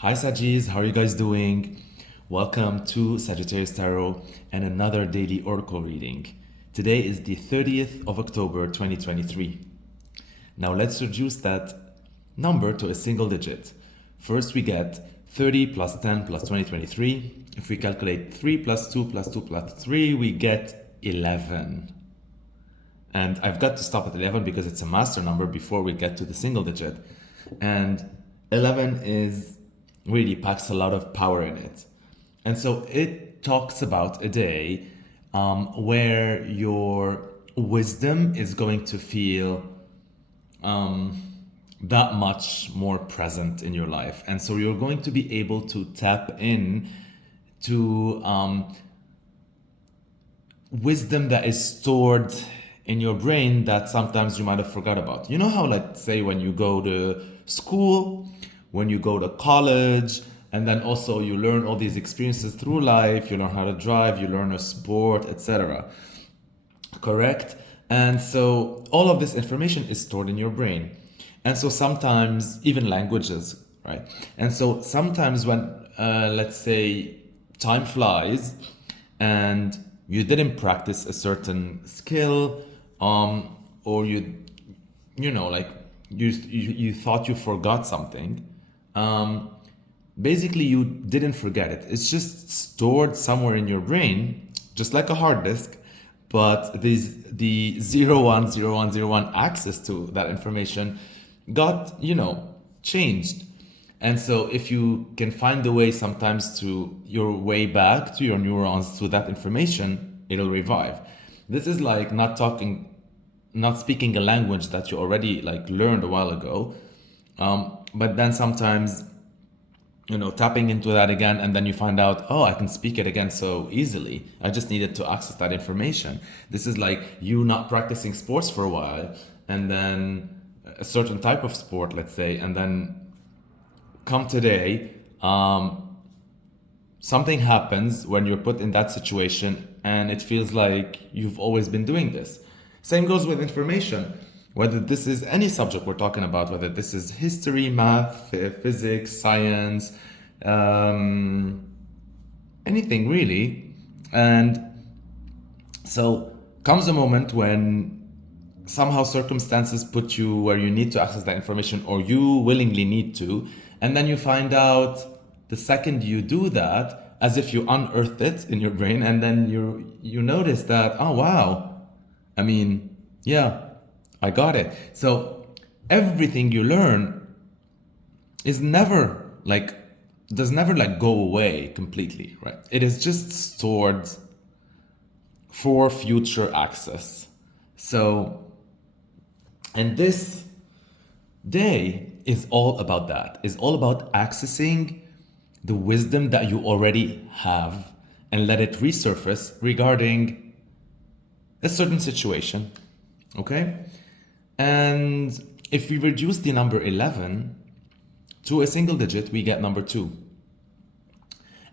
Hi Sagis, how are you guys doing? Welcome to Sagittarius Tarot and another daily oracle reading. Today is the 30th of October 2023. Now let's reduce that number to a single digit. First we get 30 plus 10 plus 2023. If we calculate 3 plus 2 plus 2 plus 3, we get 11. And I've got to stop at 11 because it's a master number before we get to the single digit. And 11 really packs a lot of power in it. And so it talks about a day where your wisdom is going to feel that much more present in your life. And so you're going to be able to tap in to wisdom that is stored in your brain that sometimes you might have forgot about. You know how, like, say when you go to school, when you go to college, and then also you learn all these experiences through life, you learn how to drive, you learn a sport, etc. Correct? And so all of this information is stored in your brain. And so sometimes even languages, right? And so sometimes when, let's say, time flies and you didn't practice a certain skill, or you thought you forgot something, basically you didn't forget it. It's just stored somewhere in your brain, just like a hard disk, but the 010101 access to that information got, changed. And so if you can find a way sometimes to your way back to your neurons to that information, it'll revive. This is like not speaking a language that you already learned a while ago, but then sometimes, tapping into that again, and then you find out, oh, I can speak it again so easily. I just needed to access that information. This is like you not practicing sports for a while, and then a certain type of sport, let's say, and then come today, something happens when you're put in that situation, and it feels like you've always been doing this. Same goes with information. Whether this is any subject we're talking about, whether this is history, math, physics, science, anything really. And so comes a moment when somehow circumstances put you where you need to access that information, or you willingly need to, and then you find out the second you do that, as if you unearthed it in your brain, and then you notice that, oh wow, yeah, I got it. So everything you learn is does never go away completely, right? It is just stored for future access. So, and this day is all about that, is all about accessing the wisdom that you already have and let it resurface regarding a certain situation. Okay? And if we reduce the number 11 to a single digit, we get number 2.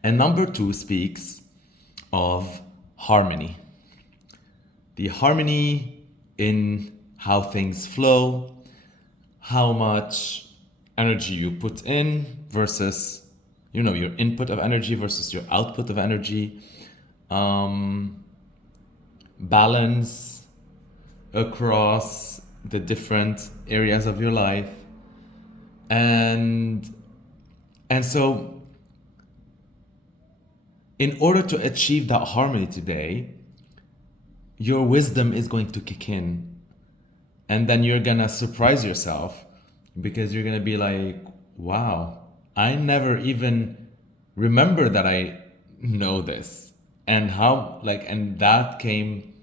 And number 2 speaks of harmony. The harmony in how things flow, how much energy you put in versus, your input of energy versus your output of energy, balance across the different areas of your life. And so in order to achieve that harmony today, your wisdom is going to kick in, and then you're gonna surprise yourself, because you're gonna be like, wow, I never even remember that I know this, and how and that came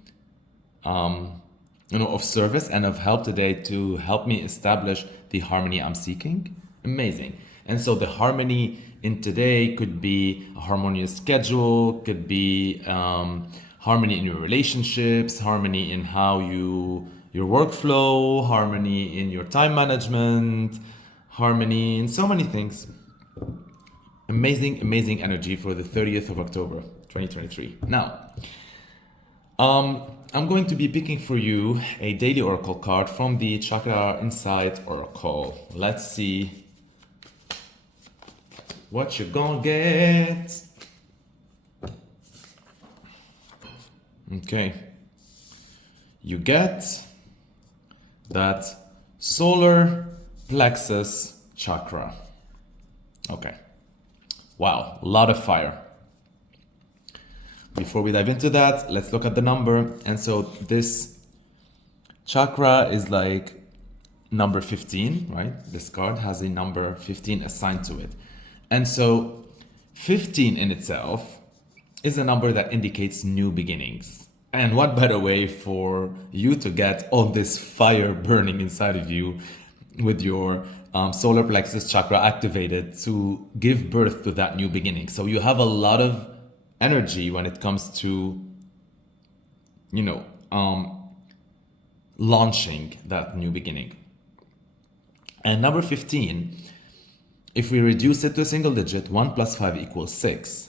of service and of help today to help me establish the harmony I'm seeking. Amazing. And so the harmony in today could be a harmonious schedule, could be harmony in your relationships, harmony in how your workflow, harmony in your time management, harmony in so many things. Amazing energy for the 30th of October 2023. Now, I'm going to be picking for you a daily oracle card from the Chakra Insight Oracle. Let's see What you gonna get? Okay. You get that solar plexus chakra. Okay. Wow, a lot of fire. Before we dive into that, let's look at the number. And so this chakra is like number 15, right? This card has a number 15 assigned to it. And so 15 in itself is a number that indicates new beginnings. And what better way for you to get all this fire burning inside of you with your solar plexus chakra activated to give birth to that new beginning. So you have a lot of energy when it comes to, launching that new beginning. And number 15, if we reduce it to a single digit, 1 plus 5 equals 6.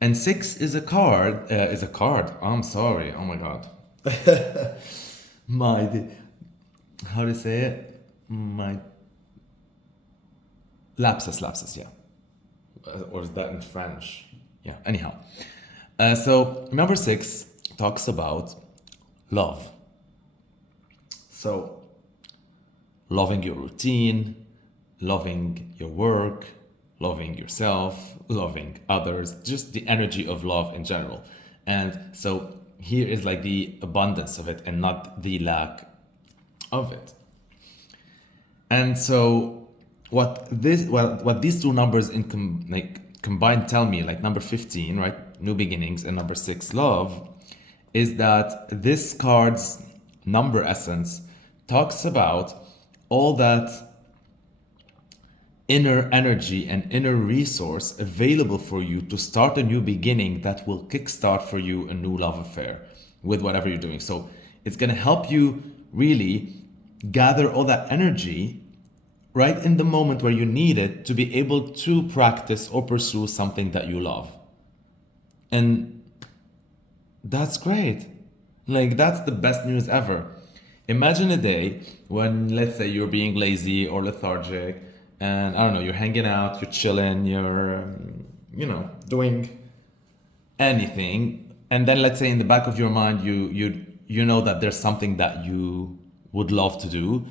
And 6 is a card, I'm sorry, oh my God. How to say it? Lapsus, yeah. Or is that in French? Yeah, anyhow. So number 6 talks about love. So loving your routine, loving your work, loving yourself, loving others, just the energy of love in general. And so here is like the abundance of it and not the lack of it. And so what these two numbers combined tell me, like number 15, right, new beginnings, and number 6, love, is that this card's number essence talks about all that inner energy and inner resource available for you to start a new beginning that will kickstart for you a new love affair with whatever you're doing. So it's going to help you really gather all that energy right in the moment where you need it to be able to practice or pursue something that you love. And that's great. Like, that's the best news ever. Imagine a day when, let's say, you're being lazy or lethargic, and I don't know, you're hanging out, you're chilling, you're, doing anything. And then let's say in the back of your mind, you know that there's something that you would love to do,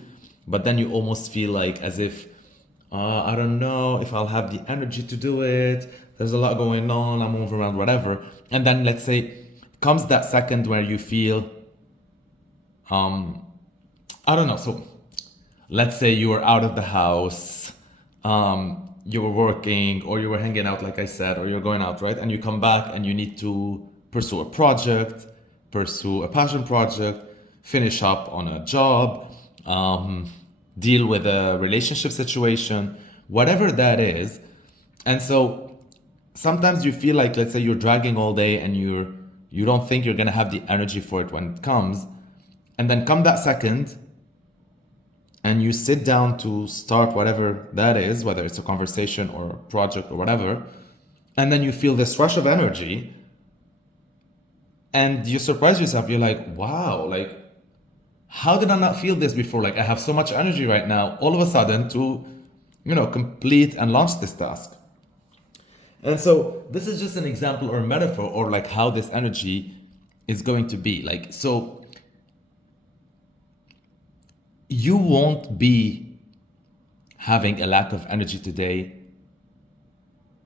but then you almost feel like as if, I don't know if I'll have the energy to do it. There's a lot going on, I'm moving around, whatever. And then let's say comes that second where you feel, I don't know. So let's say you were out of the house, you were working or you were hanging out, like I said, or you're going out, right? And you come back and you need to pursue a project, pursue a passion project, finish up on a job, deal with a relationship situation, whatever that is. And so sometimes you feel like, let's say you're dragging all day and you don't think you're going to have the energy for it when it comes. And then come that second and you sit down to start whatever that is, whether it's a conversation or a project or whatever, and then you feel this rush of energy and you surprise yourself. You're like, wow, like, how did I not feel this before? Like, I have so much energy right now, all of a sudden to, complete and launch this task. And so this is just an example or a metaphor or like how this energy is going to be. Like, so you won't be having a lack of energy today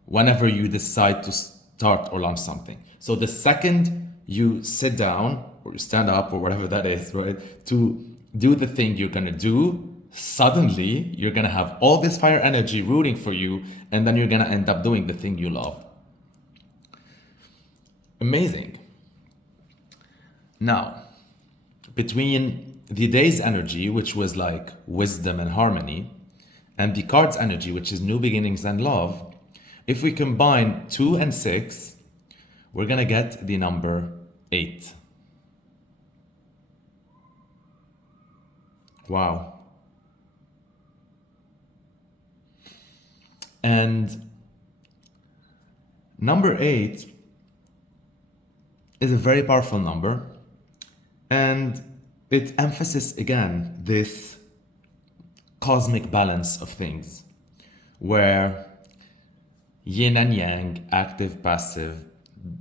whenever you decide to start or launch something. So the second you sit down or you stand up or whatever that is, right, to do the thing you're going to do, suddenly you're going to have all this fire energy rooting for you, and then you're going to end up doing the thing you love. Amazing. Now, between the day's energy, which was like wisdom and harmony, and the card's energy, which is new beginnings and love, if we combine 2 and 6, we're going to get the number 8. Wow. And number 8 is a very powerful number, and it emphasizes again this cosmic balance of things, where yin and yang, active, passive,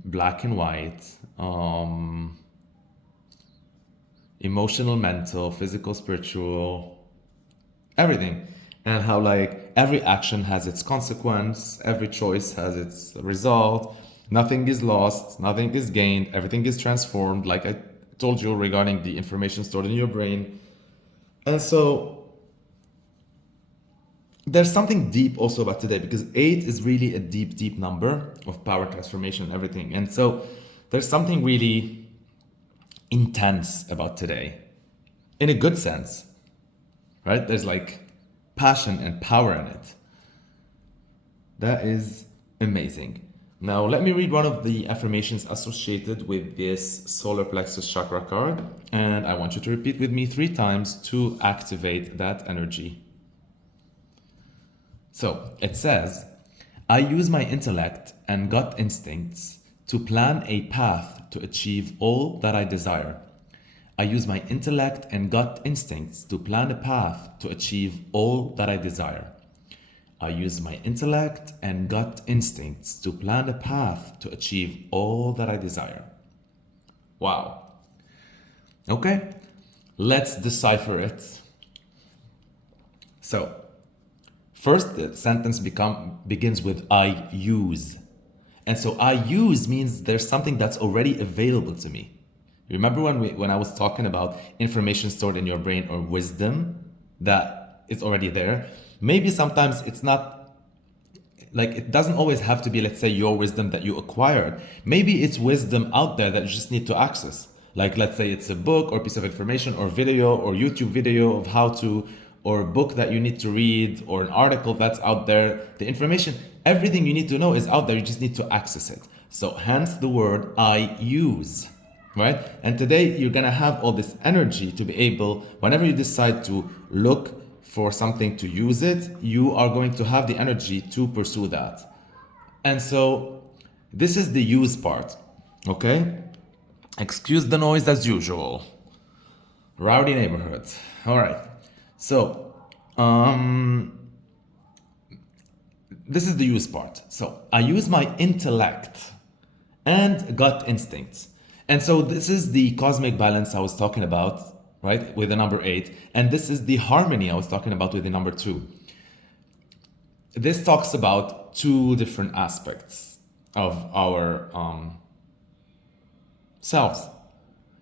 black and white, emotional, mental, physical, spiritual, everything. And how like every action has its consequence, every choice has its result, nothing is lost, nothing is gained, everything is transformed, like I told you regarding the information stored in your brain. And so there's something deep also about today, because 8 is really a deep number of power, transformation, and everything. And so there's something really intense about today, in a good sense, right? There's like passion and power in it. That is amazing. Now let me read one of the affirmations associated with this solar plexus chakra card, and I want you to repeat with me 3 times to activate that energy. So it says, I use my intellect and gut instincts to plan a path to achieve all that I desire. I use my intellect and gut instincts to plan a path to achieve all that I desire. I use my intellect and gut instincts to plan a path to achieve all that I desire. Wow. Okay, let's decipher it. So, first, the sentence begins with I use. And so I use means there's something that's already available to me. Remember when I was talking about information stored in your brain or wisdom that is already there? Maybe sometimes it's not, like it doesn't always have to be, let's say, your wisdom that you acquired. Maybe it's wisdom out there that you just need to access. Like let's say it's a book or piece of information or video or YouTube video of how to, or a book that you need to read, or an article that's out there. The information, everything you need to know is out there. You just need to access it. So hence the word I use, right? And today you're gonna have all this energy to be able, whenever you decide to look for something to use it, you are going to have the energy to pursue that. And so this is the use part, okay? Excuse the noise as usual. Rowdy neighborhood. All right. So, this is the use part. So, I use my intellect and gut instincts. And so, this is the cosmic balance I was talking about, right, with the number 8. And this is the harmony I was talking about with the number 2. This talks about 2 different aspects of our selves.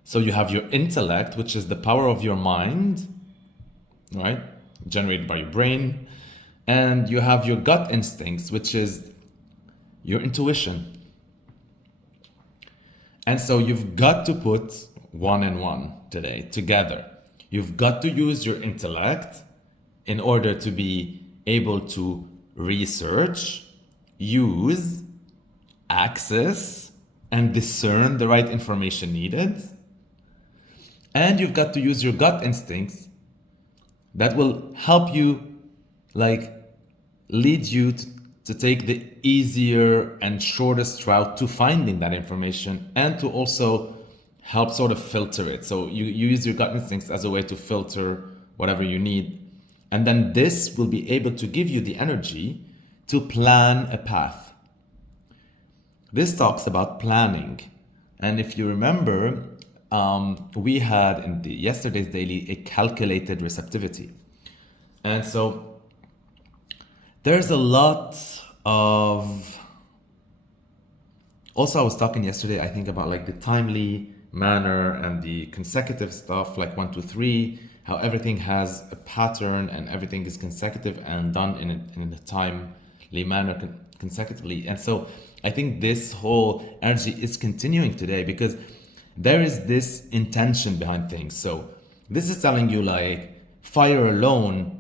So, you have your intellect, which is the power of your mind, right, generated by your brain, and you have your gut instincts, which is your intuition. And so you've got to put 1 and 1 today together. You've got to use your intellect in order to be able to research, use, access, and discern the right information needed. And you've got to use your gut instincts that will help you, like, lead you to take the easier and shortest route to finding that information, and to also help sort of filter it. So you use your gut instincts as a way to filter whatever you need. And then this will be able to give you the energy to plan a path. This talks about planning. And if you remember, we had in the yesterday's daily a calculated receptivity. And so there's a lot of, also I was talking yesterday, I think, about like the timely manner and the consecutive stuff, like 1, 2, 3, how everything has a pattern and everything is consecutive and done in a timely manner consecutively. And so I think this whole energy is continuing today, because there is this intention behind things. So this is telling you, like, fire alone,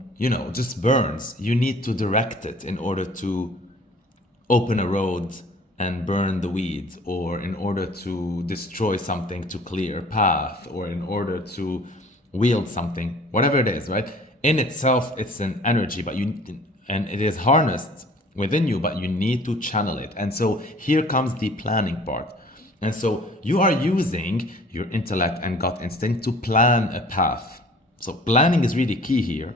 just burns. You need to direct it in order to open a road and burn the weeds, or in order to destroy something to clear a path, or in order to wield something, whatever it is, right? In itself, it's an energy, and it is harnessed within you, but you need to channel it. And so here comes the planning part. And so you are using your intellect and gut instinct to plan a path. So planning is really key here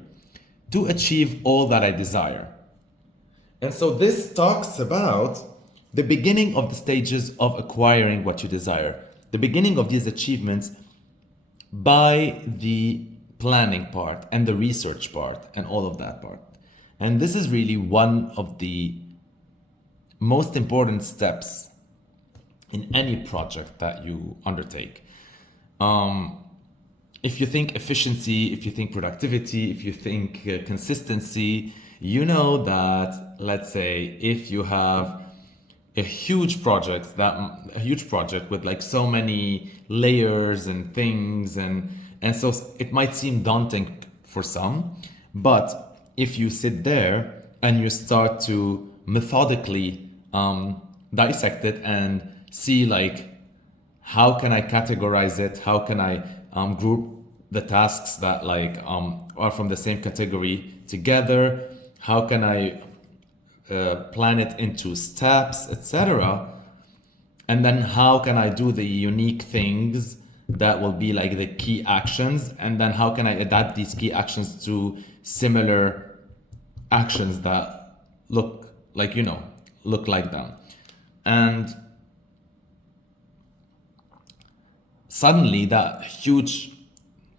to achieve all that I desire. And so this talks about the beginning of the stages of acquiring what you desire, the beginning of these achievements by the planning part and the research part and all of that part. And this is really one of the most important steps in any project that you undertake. If you think efficiency, if you think productivity, if you think consistency, you know that, let's say, if you have a huge project with like so many layers and things, and so it might seem daunting for some, but if you sit there and you start to methodically dissect it and see like, how can I categorize it, how can I group the tasks that like are from the same category together, how can I plan it into steps, etc. And then how can I do the unique things that will be like the key actions, and then how can I adapt these key actions to similar actions that look like them. And suddenly that huge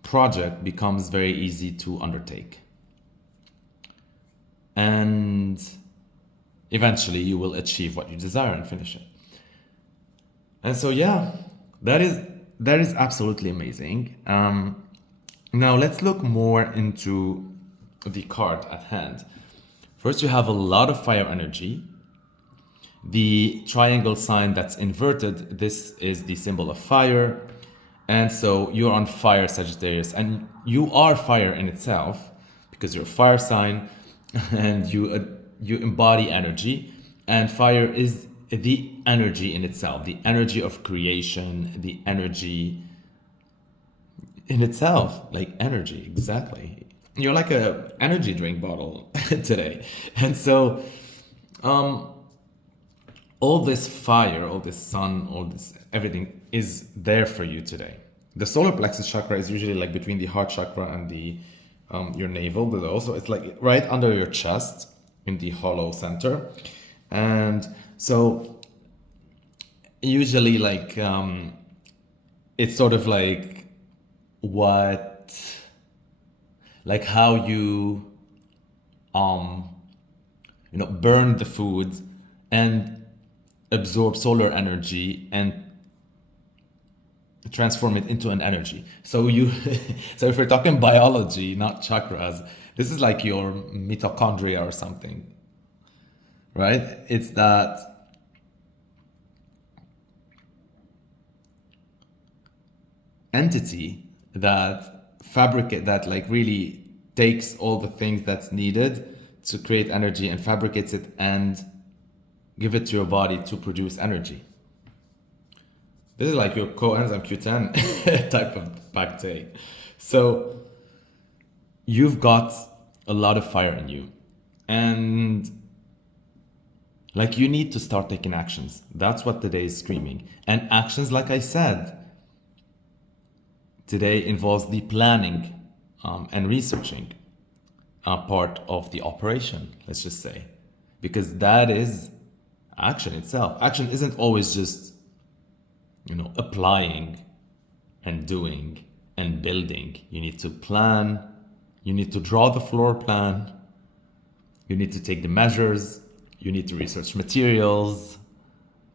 project becomes very easy to undertake. And eventually you will achieve what you desire and finish it. And so, yeah, that is absolutely amazing. Now let's look more into the card at hand. First, you have a lot of fire energy. The triangle sign that's inverted, this is the symbol of fire. And so you're on fire, Sagittarius, and you are fire in itself because you're a fire sign and you embody energy, and fire is the energy in itself, the energy of creation, the energy in itself, like energy, exactly. You're like a energy drink bottle today. And so all this fire, all this sun, all this everything is there for you today. The solar plexus chakra is usually like between the heart chakra and the your navel below, so it's like right under your chest in the hollow center. And so usually like it's sort of like how you burn the food and absorb solar energy and transform it into an energy. So so if we're talking biology, not chakras, this is like your mitochondria or something, right? It's that entity that like really takes all the things that's needed to create energy and fabricates it and give it to your body to produce energy. This is like your coenzyme Q10 type of bacteria. So you've got a lot of fire in you, and like you need to start taking actions. That's what today is screaming. And actions, like I said, today involves the planning and researching part of the operation, let's just say, because that is action itself. Action isn't always just applying and doing and building. You need to plan, you need to draw the floor plan, you need to take the measures, you need to research materials,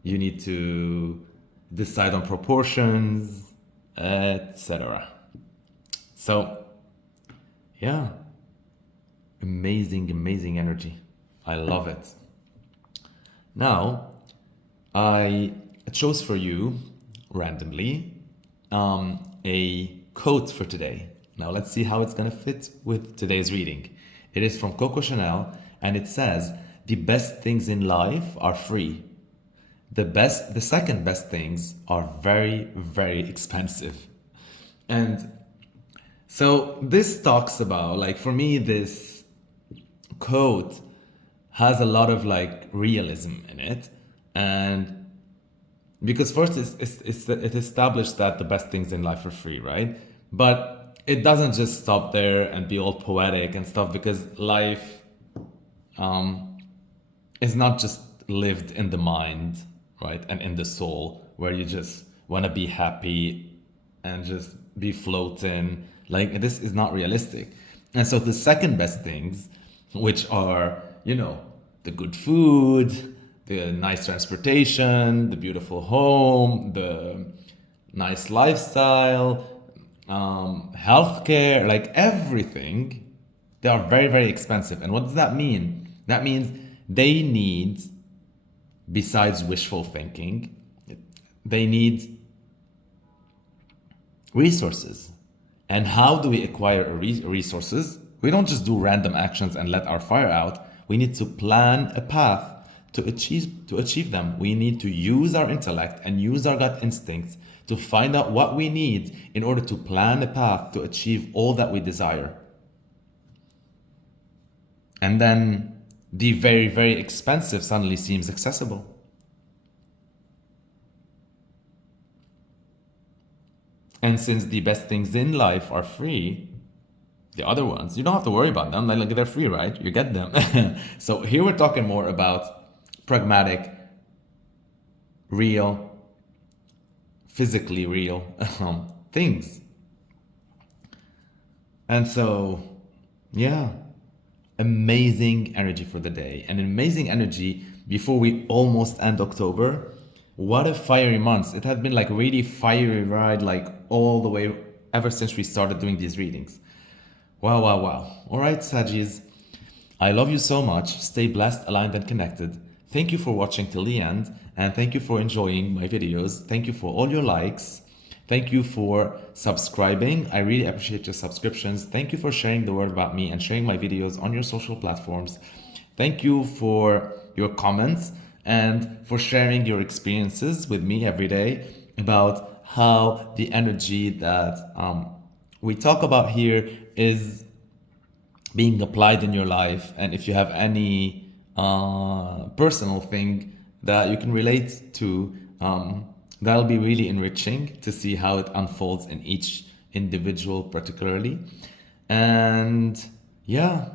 you need to decide on proportions, etc. So yeah, amazing energy. I love it. Now I chose for you randomly a quote for today. Now let's see how it's gonna fit with today's reading. It is from Coco Chanel, and it says, "The best things in life are free. The second best things are very, very expensive." And so this talks about, like, for me, this quote has a lot of like realism in it. And because first it established that the best things in life are free, right? But it doesn't just stop there and be all poetic and stuff, because life is not just lived in the mind, right? And in the soul, where you just want to be happy and just be floating. Like, this is not realistic. And so the second best things, which are, the good food, the nice transportation, the beautiful home, the nice lifestyle, healthcare, like everything, they are very, very expensive. And what does that mean? That means they need, besides wishful thinking, they need resources. And how do we acquire resources? We don't just do random actions and let our fire out. We need to plan a path to achieve them. We need to use our intellect and use our gut instincts to find out what we need in order to plan a path to achieve all that we desire. And then the very, very expensive suddenly seems accessible. And since the best things in life are free, the other ones, you don't have to worry about them. Like, they're free, right? You get them. So here we're talking more about pragmatic, real, physically real things. And so, yeah, amazing energy for the day. And amazing energy before we almost end October. What a fiery month. It has been like really fiery ride, like all the way ever since we started doing these readings. Wow, wow, wow. All right, Sagis. I love you so much. Stay blessed, aligned, and connected. Thank you for watching till the end, and thank you for enjoying my videos. Thank you for all your likes. Thank you for subscribing. I really appreciate your subscriptions. Thank you for sharing the word about me and sharing my videos on your social platforms. Thank you for your comments and for sharing your experiences with me every day about how the energy that we talk about here is being applied in your life. And if you have any personal thing that you can relate to, that'll be really enriching to see how it unfolds in each individual particularly. And yeah,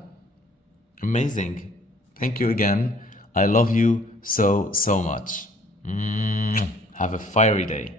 amazing. Thank you again. I love you so, so much. Have a fiery day.